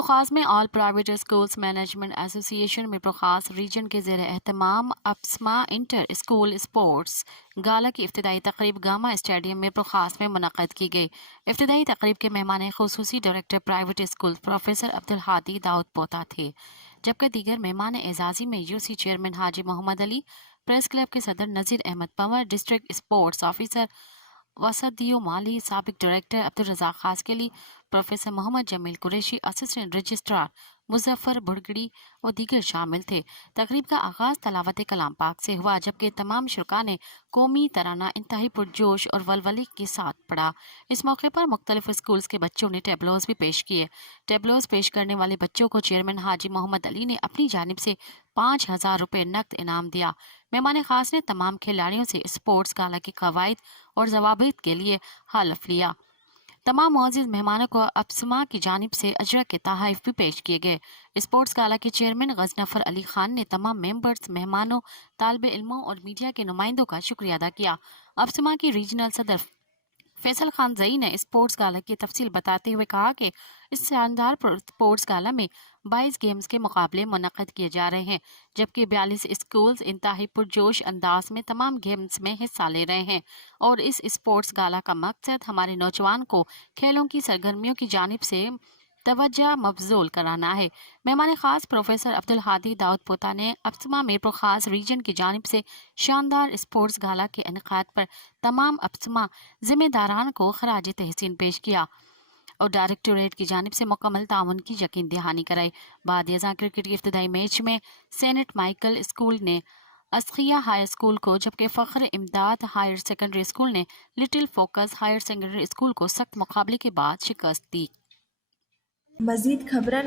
میپروخاص میں آل private schools management ایسوسی ایشن میپروخاص ریجن کے زیر اہتمام اپسما انٹر اسکول اسپورٹس گالا کی ابتدائی تقریب گاما اسٹیڈیم میپروخاص میں منعقد کی گئی۔ ابتدائی تقریب کے مہمان خصوصی director private school professor Abdul Hadi Daud Pota تھے، جبکہ دیگر مہمان اعزازی میں you C chairman Haji Muhammad Ali, press club کے صدر Nazir Ahmed Panhwar, district sports officer Wasayo Mali, سابق director Abdul Razzaq Khaskheli, professor Muhammad Jamil Qureshi, assistant registrar Muzaffar Bhurgri اور دیگر شامل تھے۔ تقریب کا آغاز تلاوت کلام پاک سے ہوا، جبکہ تمام شرکاء نے قومی ترانہ انتہائی پرجوش اور ولولے کے ساتھ پڑھا۔ اس موقع پر مختلف اسکولز کے بچوں نے ٹیبلوز بھی پیش کیے۔ ٹیبلوز پیش کرنے والے بچوں کو چیئرمین حاجی محمد علی نے اپنی جانب سے 5000 روپے نقد انعام دیا۔ مہمان خاص نے تمام کھلاڑیوں سے اسپورٹس گالا کے قواعد اور ضوابط کے لیے حلف لیا۔ تمام معزز مہمانوں کو اپسما کی جانب سے اجرت کے تحائف بھی پیش کیے گئے۔ اسپورٹس گالا کے چیئرمین غضنفر علی خان نے تمام ممبرز، مہمانوں، طالب علموں اور میڈیا کے نمائندوں کا شکریہ ادا کیا۔ اپسما کی ریجنل صدر فیصل خان زئی نے اسپورٹس گالا کی تفصیل بتاتے ہوئے کہا کہ اس شاندار اسپورٹس گالا میں 22 گیمز کے مقابلے منعقد کیے جا رہے ہیں، جبکہ 42 اسکولز انتہائی پرجوش انداز میں تمام گیمز میں حصہ لے رہے ہیں، اور اس اسپورٹس گالا کا مقصد ہمارے نوجوان کو کھیلوں کی سرگرمیوں کی جانب سے توجہ مبذول کرانا ہے۔ مہمان خاص پروفیسر عبدالہادی داؤد پوتا نے اپسما میپروخاص ریجن کی جانب سے شاندار اسپورٹس گالا کے انعقاد پر تمام اپسما ذمہ داران کو خراج تحسین پیش کیا اور ڈائریکٹوریٹ کی جانب سے مکمل تعاون کی یقین دہانی کرائی۔ بعد ازاں کرکٹ کے ابتدائی میچ میں سینٹ مائیکل اسکول نے اسقیہ ہائی اسکول کو، جبکہ فخر امداد ہائر سیکنڈری اسکول نے little focus higher secondary school کو سخت مقابلے کے بعد شکست دی۔ مزید خبرن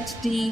HD।